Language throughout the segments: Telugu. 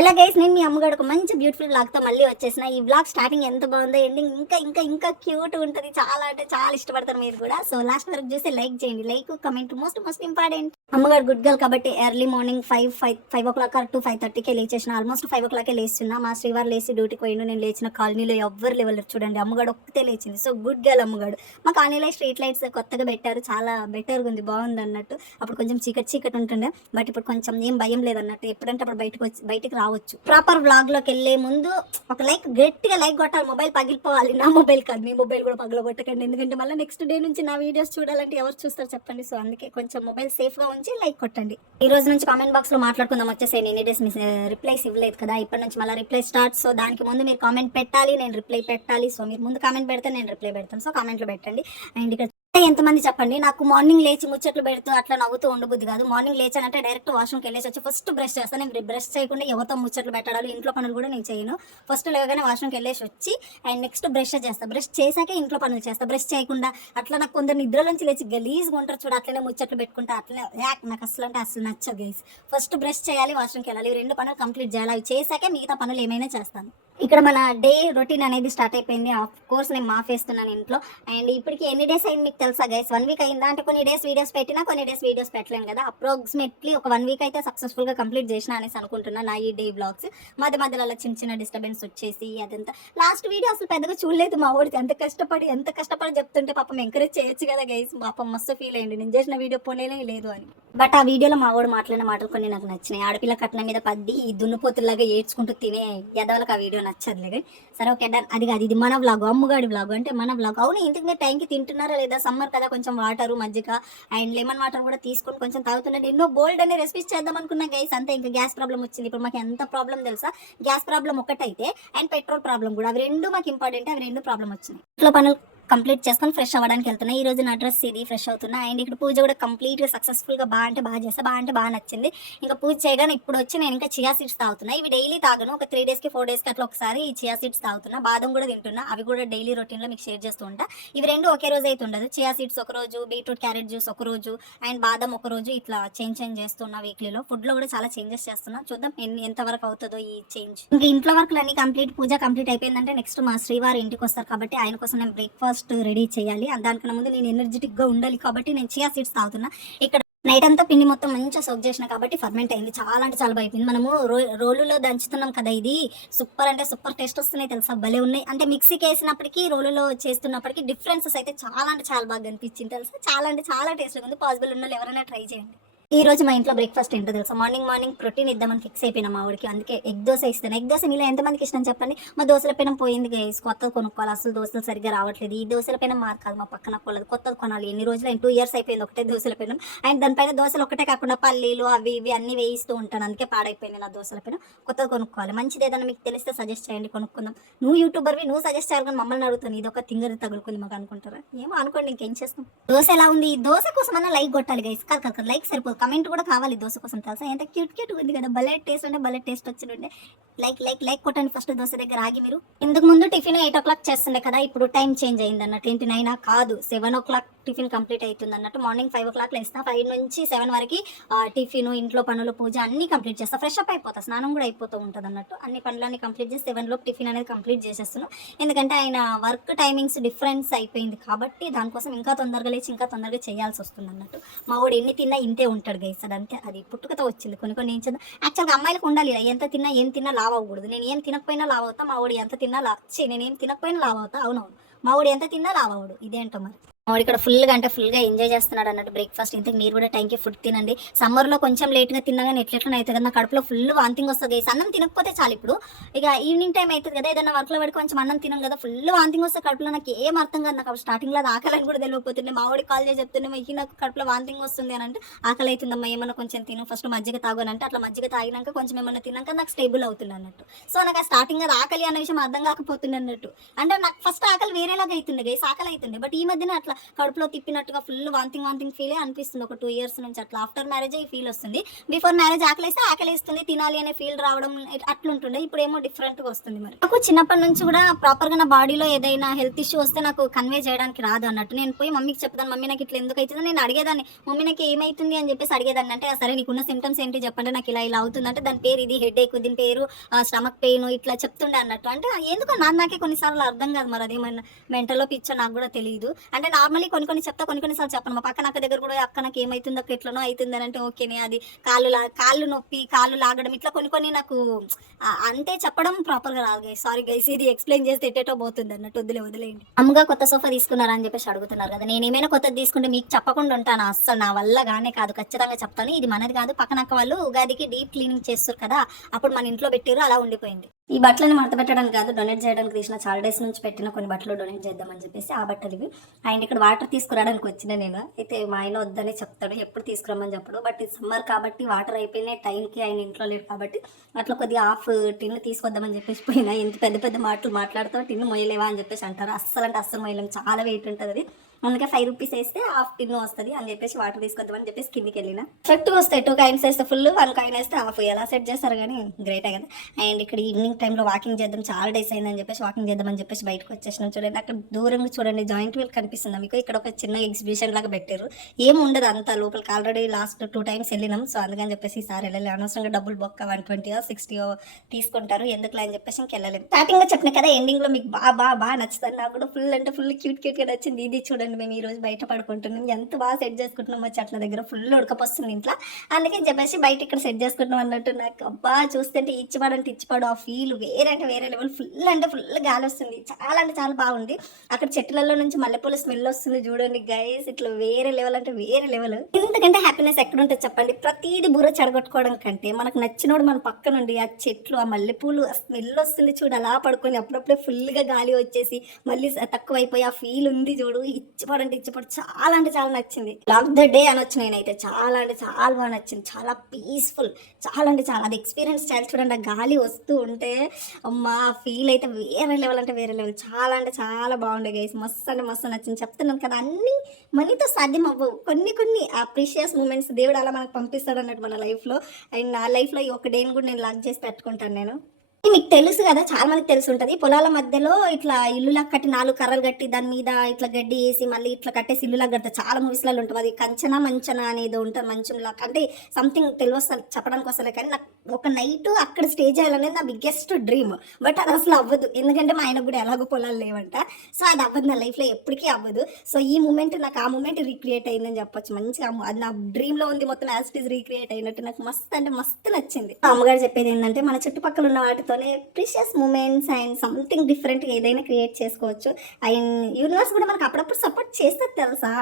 ఎలా గైస్, నేను మీ అమ్మగాడు ఒక మంచి బ్యూటిఫుల్ బ్లాగ్తో మళ్ళీ వచ్చేసిన. ఈ బ్లాగ్ స్టార్టింగ్ ఎంత బాగుందో, ఎండింగ్ ఇంకా ఇంకా ఇంకా క్యూట్ ఉంటుంది. చాలా అంటే చాలా ఇష్టపడతారు మీరు కూడా. సో లాస్ట్ వరకు చూసి లైక్ చేయండి. Like comment most most important. అమ్మగారు గుడ్ గర్ల్ కాబట్టి ఎర్లీ మార్నింగ్ 5 o'clock టు 5:30కే లేచేసిన. ఆల్మోస్ట్ 5 o'clockకే లేస్తున్నా. మా శ్రీవారు లేచి డ్యూటీకి పోయిండు. నేను లేచిన కాలనీలో ఎవ్వరు లేవలేరు చూడండి. అమ్మగాడు ఒక్కతే లేచింది. సో గుడ్ గర్ల్ అమ్మగాడు. మా కాలనీలో స్ట్రీట్ లైట్స్ కొత్తగా పెట్టారు, చాలా బెటర్గా ఉంది, బాగుంది అన్నట్టు. అప్పుడు కొంచెం చీకటి ఉంటుండే, బట్ ఇప్పుడు కొంచెం ఏం భయం లేదన్నట్టు. ఎప్పుడంటే అప్పుడు బయటికి రావచ్చు. ప్రాపర్ వ్లాగ్ లోకి వెళ్లే ముందు ఒక గట్టిగా లైక్ కొట్టాలి. మొబైల్ పగిలిపోవాలి. నా మొబైల్ కాదు, మీ మొబైల్ కూడా పగలగొట్టకండి. ఎందుకంటే మళ్ళీ నెక్స్ట్ డే నుంచి నా వీడియోస్ చూడాలంటే ఎవరు చూస్తారు చెప్పండి. సో అందుకే కొంచెం మొబైల్ సేఫ్ గా ఉంచి లైక్ కొట్టండి. ఈ రోజు నుంచి కామెంట్ బాక్స్ లో మాట్లాడుకుందాం. వచ్చేసి ఎన్ని డేస్ రిప్లైస్ ఇవ్వలేదు కదా, ఇప్పటి నుంచి మళ్ళీ రిప్లై స్టార్ట్. సో దానికి ముందు మీరు కామెంట్ పెట్టాలి, నేను రిప్లై పెట్టాలి. సో మీరు ముందు కామెంట్ పెడితే నేను రిప్లై పెడతాను. సో కామెంట్లో పెట్టండి. అండ్ ఇక్కడ ఎంతమంది చెప్పండి, నాకు మార్నింగ్ లేచి ముచ్చట్లు పెడుతూ అట్లా నవ్వుతూ ఉండబుద్ది కాదు. మార్నింగ్ లేచానంటే డైరెక్ట్ వాష్రూమ్కి వెళ్ళేసి వచ్చి ఫస్ట్ బ్రష్ చేస్తాను. నేను బ్రష్ చేయకుండా ఎవరితో ముచ్చట్లు పెట్టాలి, ఇంట్లో పనులు కూడా నేను చేయను. ఫస్ట్ లేవగానే వాష్రూమ్కి వెళ్ళేసి వచ్చి అండ్ నెక్స్ట్ బ్రష్ చేస్తాను. బ్రష్ చేశాకే ఇంట్లో పనులు చేస్తాను. బ్రష్ చేయకుండా అట్లా నాకు కొందరు నిద్రలోంచి లేచి గలీజ్గా ఉంటారు చూడ, అట్లనే ముచ్చట్లు పెట్టుకుంటా అట్లనే నాకు అసలు అంటే అసలు నచ్చదు గైస్. ఫస్ట్ బ్రష్ చేయాలి, వాష్రూమ్కి వెళ్ళాలి, ఈ 2 పనులు కంప్లీట్ చేయాలి. అవి చేశాకే మిగతా పనులు ఏమైనా చేస్తాను. ఇక్కడ మన డే రొటీన్ అనేది స్టార్ట్ అయిపోయింది. ఆఫ్ కోర్స్ నేను మాఫ్ వేస్తున్నాను ఇంట్లో. అండ్ ఇప్పటికి ఎన్ని డేస్ అయింది మీకు తెలుసా గైస్? 1 వీక్ అయిందా? అంటే కొన్ని డేస్ వీడియోస్ పెట్టినా కొన్ని డేస్ వీడియోస్ పెట్టలేను కదా. అప్రాక్సిమేట్లీ ఒక 1 వీక్ అయితే సక్సెస్ఫుల్గా కంప్లీట్ చేసిన అనేసి అనుకుంటున్నా నా ఈ డే బ్లాగ్స్. మధ్యలో అలా చిన్న డిస్టర్బెన్స్ వచ్చేసి అదంతా లాస్ట్ వీడియో అసలు పెద్దగా చూడలేదు. మా వాడికి ఎంత కష్టపడి చెప్తుంటే పాపం ఎంకరేజ్ చేయొచ్చు కదా గైస్. పాపం మస్తు ఫీల్ అయ్యండి, నేను చేసిన వీడియో పోనేలే లేదు అని. బట్ ఆ వీడియోలో మా వాడు మాట్లాడిన మాటలు కొన్ని నాకు నచ్చినాయి. ఆడపిల్ల కట్నం మీద పద్ది ఈ దున్నుపోతుల్లాగా ఏడ్చుకుంటూ తినే ఎదవలకు ఆ వీడియో నచ్చదులే. సరే ఓకే డన్. అది కాదు, ఇది మన వ్లాగ్, అమ్మగాడి వ్లాగ్ అంటే మన వ్లాగ్. అవును, ఇంటికి మీరు టైంకి తింటున్నారా లేదా? సమ్మర్ కదా, కొంచెం వాటర్ మజ్జిగ అండ్ లెమన్ వాటర్ కూడా తీసుకొని కొంచెం తాగుతుండండి. ఎన్నో బోల్డ్ అనే రెసిపీస్ చేద్దాం అనుకున్నా గైస్, అంతే. ఇంకా గ్యాస్ ప్రాబ్లం వచ్చింది. ఇప్పుడు మాకు ఎంత ప్రాబ్లం తెలుసా? గ్యాస్ ప్రాబ్లం ఒకటైతే అండ్ పెట్రోల్ ప్రాబ్లం కూడా, అవి 2 మాకు ఇంపార్టెంట్. అవి 2 ప్రాబ్లం వచ్చినాయి. ఇంట్లో పనులు కంప్లీట్ చేసుకొని ఫ్రెష్ అవ్వడానికి వెళ్తున్నా. ఈ రోజు నా డ్రెస్ ఇది, ఫ్రెష్ అవుతున్నా. అండ్ ఇక్కడ పూజ కూడా కంప్లీట్గా సక్సెస్ఫుల్గా బాగా చేస్తా, బాగా నచ్చింది. ఇంకా పూజ చేయగానే ఇప్పుడు వచ్చి నేను ఇంకా చియా సీడ్స్ తాగుతున్నా. ఇవి డైలీ తాగను, ఒక 3 డేస్కి 4 డేస్కి అట్లా ఒకసారి ఈ చియా సీడ్స్ తాగుతున్నా. బాదం కూడా తింటున్నా, అవి కూడా డైలీ రొటీన్లో మీకు షేర్ చేస్తూ ఉంటా. ఇవి 2 ఒకే రోజు అయితే ఉండదు. చియా సీడ్స్ ఒక రోజు, బీట్రూట్ క్యారెట్ జ్యూస్ ఒక రోజు, అండ్ బాదం ఒక రోజు, ఇట్లా చేంజ్ చేస్తున్నా. వీక్లీలో ఫుడ్లో కూడా చాలా చేంజెస్ చేస్తున్నా. చూద్దాం ఎంతవరకు అవుతుందో ఈ చేంజ్. ఇంకా ఇంట్లో వర్క్లు అన్ని కంప్లీట్, పూజ కంప్లీట్ అయిపోయిందంటే నెక్స్ట్ మా శ్రీవారి ఇంటికి వస్తారు కాబట్టి ఆయన కోసం నేను బ్రేక్ఫాస్ట్ రెడీ చేయాలి. దానికన్నా ముందు నేను ఎనర్జెటిక్ గా ఉండాలి కాబట్టి నేను చియా సీడ్స్ తాగుతున్నా. ఇక్కడ నైట్ అంతా పిండి మొత్తం మంచిగా సోక్ చేసిన కాబట్టి ఫర్మెంట్ అయింది. చాలా అంటే చాలా అయిపోయింది. మనము రోలులో దంచుతున్నాం కదా, ఇది సూపర్ అంటే సూపర్ టేస్ట్ వస్తున్నాయి తెలుసా, భలే ఉన్నాయి. అంటే మిక్సీకి వేసినప్పటికీ రోలులో చేస్తున్నప్పటికీ డిఫరెన్సెస్ అయితే చాలా అంటే చాలా బాగా అనిపించింది తెలుసా. చాలా అంటే చాలా టేస్ట్గా ఉంది. పాసిబుల్ ఉన్న వాళ్ళు ఎవరైనా ట్రై చేయండి. ఈ రోజు మా ఇంట్లో బ్రేక్ఫాస్ట్ ఏంటో తెలుసా? మార్నింగ్ ప్రోటీన్ ఇద్దామని ఫిక్స్ అయిపోయినా మా ఊరికి. అందుకే ఎగ్ దోశ ఇస్తాను. ఎగ్ దోశ మీలో ఎంతమందికి ఇష్టం చెప్పండి? మా దోశల పెనం పోయింది గైస్, కొత్తది కొనుక్కోవాలి. అసలు దోశలు సరిగ్గా రావట్లేదు. ఈ దోశల పెనం మాది కాదు, మా పక్కన కొలది, కొత్తది కొనాలి. ఎన్ని రోజులు 2 years అయిపోయింది ఒకటే దోశల పెనం. అండ్ దానిపైన దోశలు ఒకటే కాకుండా పల్లీలు అవి ఇవి అన్ని వేయిస్తూ ఉంటాను. అందుకే పాడైపోయింది నా దోశల పెనం. కొత్తది కొనుక్కోవాలి. మంచిది ఏదైనా మీకు తెలిస్తే సజెస్ట్ చేయండి, కొనుక్కుందాం. నువ్వు యూట్యూబర్వి, నువ్వు సజెస్ట్ చేయాలి కానీ మమ్మల్ని అడుగుతాను. ఇది ఒక తింగరి తగులుకుంది మాకు అనుకుంటారా? ఏమో అనుకోండి, ఇంకేం చేస్తాం. దోశ ఎలా ఉంది? ఈ దోశ కోసం అన్న లైక్ కొట్టాలి గైస్. కాదు లైక్ సరిపోదు, కమెంట్ కూడా కావాలి దోశ కోసం తెలుసా. ఎంత క్యూట్ ఉంది కదా, భలే టేస్ట్ వచ్చిండే. లైక్ కొట్టండి ఫస్ట్ దోశ దగ్గర ఆగి. మీరు ఇంతకు ముందు టిఫిన్ 8 o'clock చేస్తుండే కదా, ఇప్పుడు టైం చేంజ్ అయింది అన్నట్టు. 9 కాదు 7 o'clock టిఫిన్ కంప్లీట్ అవుతుంది అన్నట్టు. మార్నింగ్ 5 o'clock లేస్తా. 5 నుంచి 7 వరకు టిఫిన్, ఇంట్లో పనులు, పూజ అన్ని కంప్లీట్ చేస్తా. ఫ్రెష్ అప్ అయిపోతా, స్నానం కూడా అయిపోతూ ఉంటుంది అన్నట్టు. అన్ని పనులన్నీ కంప్లీట్ చేసి 7 లోపు టిఫిన్ అనేది కంప్లీట్ చేసేస్తున్నాను. ఎందుకంటే ఆయన వర్క్ టైమింగ్స్ డిఫరెన్స్ అయిపోయింది కాబట్టి దానికోసం ఇంకా తొందరగా లేచి ఇంకా తొందరగా చేయాల్సి వస్తుంది అన్నట్టు. మా వాడు ఎన్ని తిన్నా ఇంతే ఉంటాడు గైస్, అదంతే. అది పుట్టుకతో వచ్చింది. కొన్ని ఏం చేద్దాం, యాక్చువల్గా అమ్మాయిలకు ఉండాలి, ఎంత తిన్నా ఏం తిన్నా లావ్ అవ్వకూడదు. నేను ఏం తినకపోయినా లావ్ అవుతా, మా వాడు ఎంత తిన్నా నేను ఏం తినకపోయినా లావ్ అవుతా. అవునవును, మా వాడు ఎంత తిన్నా లావ్ అవ్వడు. ఇదేంటో మరి. వాడు ఇక్కడ ఫుల్గా ఎంజాయ్ చేస్తున్నాడు అన్నట్టు బ్రేక్ఫాస్ట్. ఇంతకు మీరు కూడా టైంకి ఫుడ్ తినండి. సమ్మర్లో కొంచెం లేట్గా తిన్నా కానీ ఎట్లా అవుతుంది కదా, నా కడుపులో ఫుల్ వాంతింగ్ వస్తుంది. అన్నం తినకపోతే చాలు. ఇప్పుడు ఇక ఈవినింగ్ టైం అవుతుంది కదా, ఏదైనా వర్క్లో పడి కొంచెం అన్నం తినం కదా, ఫుల్ వాంతింగ్ వస్తే కడుపులో. నాకు ఏం అర్థం కాదు. నాకు స్టార్టింగ్లో అది ఆకలి కూడా తెలియకపోతుండే. మా వాడికి కాల్ చేసి చెప్తుండే, నాకు కడుపులో వాంతింగ్ వస్తుంది అని అంటే, ఆకలి అవుతుందమ్మా ఏమన్నా కొంచెం తిను, ఫస్ట్ మజ్జిగ తాగు అంటే అట్లా మజ్జిగ తాగినాక కొంచెం ఏమన్నా తిన్నాక నాకు స్టేబుల్ అవుతుంది అన్నట్టు. సో నాకు ఆ స్టార్టింగ్ అది ఆకలి అన్న విషయం అర్థం కాకపోతుంది అన్నట్టు. అంటే నాకు ఫస్ట్ ఆకలి వేరేలాగా అవుతుండే గైస్, ఆకలి అవుతుండే. బట్ ఈ మధ్యన అట్లా కడుపులో తిప్పినట్టుగా ఫుల్ వాంతింగ్ ఫీలే అనిపిస్తుంది ఒక 2 ఇయర్స్ నుంచి. అట్లా ఆఫ్టర్ మ్యారేజ్ ఈ ఫీల్ వస్తుంది. బిఫోర్ మ్యారేజ్ ఆకలేస్తుంది తినాలి అనే ఫీల్ రావడం అట్లుంటుండే. ఇప్పుడేమో డిఫరెంట్గా వస్తుంది. మరి నాకు చిన్నప్పటి నుంచి కూడా ప్రాపర్గా నా బాడీలో ఏదైనా హెల్త్ ఇష్యూ వస్తే నాకు కన్వే చేయడానికి రాదు అన్నట్టు. నేను పోయి మమ్మీకి చెప్తాను, మమ్మీ నాకు ఇట్లా ఎందుకు అవుతుందో నేను అడిగేదాన్ని. మమ్మీ నాకు ఏమైతుంది అని చెప్పేసి అడిగేదాన్ని. అంటే సరే నీకున్న సిమ్టమ్స్ ఏంటి చెప్పండి, నాకు ఇలా అవుతుందంటే దాని పేరు ఇది, హెడ్ ఏక్, దీని పేరు స్టమక్ పెయిన్, ఇట్లా చెప్తుండే అన్నట్టు. అంటే ఎందుకో నాకే కొన్నిసార్లు అర్థం కాదు. మరి అదేమన్నా మెంటల్లో పిచ్చో నాకు కూడా తెలియదు. అంటే నార్మల్లీ కొన్ని చెప్తా, కొన్నిసార్లు చెప్పను. మా పక్కన అక్క దగ్గర కూడా అక్క నాకు ఏమైతుందో అక్క ఎట్లనో అవుతుంది అని అంటే ఓకేనే, అది కాళ్ళు నొప్పి, కాళ్ళు లాగడం, ఇట్లా కొన్ని నాకు అంతే చెప్పడం ప్రాపర్గా రాదు. సారీ గైస్, ఇది ఎక్స్ప్లెయిన్ చేస్తే ఎట్టేటో పోతుంది అన్నట్టు. వదిలేయండి. అమ్మగా కొత్త సోఫా తీసుకున్నారా అని చెప్పేసి అడుగుతున్నారు కదా. నేను ఏమైనా కొత్తది తీసుకుంటే మీకు చెప్పకుండా ఉంటాను? అస్సలు నా వల్ల గానే కాదు, ఖచ్చితంగా చెప్తాను. ఇది మనది కాదు, పక్కన అక్క వాళ్ళు ఉగాదికి డీప్ క్లీనింగ్ చేస్తారు కదా, అప్పుడు మన ఇంట్లో పెట్టారు, అలా ఉండిపోయింది. ఈ బట్టలని మడత పెట్టడానికి కాదు, డొనేట్ చేయడానికి తీసిన, చాలా డేస్ నుంచి పెట్టిన కొన్ని బట్టలు డొనేట్ చేద్దామని చెప్పేసి ఆ బట్టలు ఇవి. అండ్ ఇక్కడ వాటర్ తీసుకురావడానికి వచ్చిన నేను అయితే మా ఆయన వద్దని చెప్తాడు, ఎప్పుడు తీసుకురమ్మని చెప్పడు. బట్ ఇది సమ్మర్ కాబట్టి వాటర్ అయిపోయినాయి టైంకి, ఆయన ఇంట్లో లేడు కాబట్టి అట్లా కొద్దిగా హాఫ్ టిన్ తీసుకొద్దామని చెప్పేసి పోయినా. ఇంత పెద్ద మాటలు మాట్లాడుతూ టిన్ను మొయ్యలేవా అని చెప్పేసి అంటారు. అస్సలు మొయ్యలేము, చాలా వెయిట్ ఉంటుంది అది. అందుకే 5 రూపీస్ వేస్తే హాఫ్ టిన్ వస్తుంది అని చెప్పేసి వాటర్ తీసుకొద్దామని చెప్పేసి కిందికి వెళ్ళిన. కరెక్ట్గా వస్తాయి. 2 కాయిన్స్ వేస్తే ఫుల్, 1 కాయిన్ వేస్తే హాఫ్. ఎలా సెట్ చేస్తారు కానీ గ్రేటే కదా. అండ్ ఇక్కడ ఈవినింగ్ టైంలో వాకింగ్ చేద్దాం, చాలా డేస్ అయిందని చెప్పేసి వాకింగ్ చేద్దామని చెప్పేసి బయటకు వచ్చేసినాం. చూడండి అక్కడ దూరంగా చూడండి జాయింట్ వీల్ కనిపిస్తుంది మీకు. ఇక్కడ ఒక చిన్న ఎగ్జిబిషన్ లాగా పెట్టారు, ఏం ఉండదు అంతా లోపలికి. ఆల్రెడీ లాస్ట్ 2 టైమ్స్ వెళ్ళినాం. సో అందుకని చెప్పేసి ఈసారి వెళ్ళాలి. అనవసరంగా డబ్బులు బొక్క 120 60 తీసుకుంటారు, ఎందుకులే అని చెప్పేసి ఇంకెళ్ళలేదు. స్టార్టింగ్ లో చెప్పిన కదా ఎండింగ్ లో మీకు బాగా నచ్చుతుంది. నాకు కూడా ఫుల్ అంటే ఫుల్ క్యూట్గా నచ్చింది. ఇది చూడండి, మేము ఈ రోజు బయట పడుకుంటున్నాం, ఎంత బాగా సెట్ చేసుకుంటున్నాం. మా చెట్ల దగ్గర ఫుల్ ఉడకపోస్తుంది ఇంట్లో, అందుకని చెప్పేసి బయట ఇక్కడ సెట్ చేసుకుంటున్నాం అన్నట్టు. నాకు అబ్బా చూస్తుంటే ఇచ్చిపాడు ఆ ఫీల్ వేరే అంటే వేరే లెవెల్. ఫుల్ అంటే ఫుల్ గాలి వస్తుంది, చాలా అంటే చాలా బాగుంది. అక్కడ చెట్లలో నుంచి మల్లెపూల స్మెల్ వస్తుంది చూడండి గైస్, ఇట్లా వేరే లెవెల్ అంటే వేరే లెవెల్. ఎందుకంటే హ్యాపీనెస్ ఎక్కడ ఉంటుంది చెప్పండి? ప్రతిదీ బుర్ర చెడగొట్టుకోవడం కంటే మనకు నచ్చినోడు మన పక్క నుండి ఆ చెట్లు, ఆ మల్లెపూలు, ఆ స్మెల్ వస్తుంది చూడు, అలా పడుకొని అప్పుడప్పుడే ఫుల్గా గాలి వచ్చేసి మళ్ళీ తక్కువైపోయి ఆ ఫీల్ ఉంది చూడు. ఇచ్చిపడు చాలా అంటే చాలా నచ్చింది. లాక్ ద డే అనొచ్చు నేనైతే. చాలా అంటే చాలా బాగా నచ్చింది, చాలా పీస్ఫుల్, చాలా అంటే చాలా. అది ఎక్స్పీరియన్స్ చేయాలి చూడండి. ఆ గాలి వస్తూ ఉంటే అమ్మా ఫీల్ అయితే వేరే లెవెల్ అంటే వేరే లెవెల్. చాలా అంటే చాలా బాగుండే గైస్, మస్తు అంటే మస్తు నచ్చింది. చెప్తున్నాను కదా, అన్ని మనీతో సాధ్యం అవ్వవు. కొన్ని ఆ ప్రీషియస్ మూమెంట్స్ దేవుడు అలా మనకు పంపిస్తాడు అన్నట్టు మన లైఫ్లో. అండ్ నా లైఫ్లో ఈ ఒక డేని కూడా నేను లాక్ చేసి పెట్టుకుంటాను నేను. మీకు తెలుసు కదా, చాలా మందికి తెలిసి ఉంటుంది, పొలాల మధ్యలో ఇట్లా ఇల్లులా కట్టి 4 కర్రలు కట్టి దాని మీద ఇట్లా గడ్డి వేసి మళ్ళీ ఇట్లా కట్టేసి ఇల్లులా కడతారు. చాలా మూవీస్లలో ఉంటుంది అది. మంచన అనేది ఉంటుంది, మంచంలా అంటే సంథింగ్ తెలియదు చెప్పడానికి వస్తలే. కానీ నాకు ఒక నైట్ అక్కడ స్టే చేయాలనేది నా బిగ్గెస్ట్ డ్రీమ్. బట్ అది అసలు అవ్వదు, ఎందుకంటే మా ఆయన కూడా ఎలాగో పొలాలు లేవంట. సో అది అవ్వదు నా లైఫ్లో, ఎప్పటికీ అవ్వదు. సో ఈ మూమెంట్ నాకు ఆ మూమెంట్ రీక్రియేట్ అయిందని చెప్పొచ్చు. మంచిగా అది నా డ్రీమ్లో ఉంది, మొత్తం యాజ్ ఇట్ ఈస్ రీక్రియేట్ అయినట్టు. నాకు మస్తు అంటే మస్తు నచ్చింది. అమ్మగారు చెప్పేది ఏంటంటే మన చుట్టుపక్కల ఉన్న వాటితో ప్రీషియస్ మూమెంట్స్ అండ్ సంథింగ్ డిఫరెంట్గా ఏదైనా క్రియేట్ చేసుకోవచ్చు. అండ్ యూనివర్స్ కూడా మనకు అప్పుడప్పుడు సపోర్ట్ చేస్తుంది తెలుసా.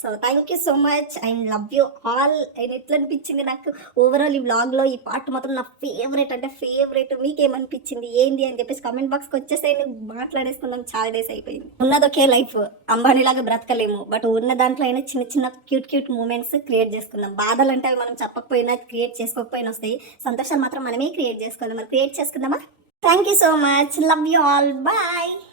So thank you so much and love you all. And ఎట్లా అనిపించింది నాకు ఓవరాల్ ఈ వ్లాగ్లో ఈ పార్ట్ మాత్రం నా ఫేవరెట్ అంటే ఫేవరెట్. మీకేమనిపించింది ఏంది అని చెప్పేసి కామెంట్ బాక్స్కి వచ్చేసే మాట్లాడేసుకున్నాం. చాలా డేస్ అయిపోయింది. ఉన్నదొకే లైఫ్, అంబానీలాగా బ్రతకలేము. బట్ ఉన్న దాంట్లో అయినా చిన్న క్యూట్ మూమెంట్స్ క్రియేట్ చేసుకుందాం. బాధలు అంటే అవి మనం చెప్పకపోయినా క్రియేట్ చేసుకోకపోయినా వస్తాయి, సంతోషాలు మాత్రం మనమే క్రియేట్ చేసుకోవాలి. మరి క్రియేట్ చేసుకుందామా? Thank you so much. Love you all. Bye.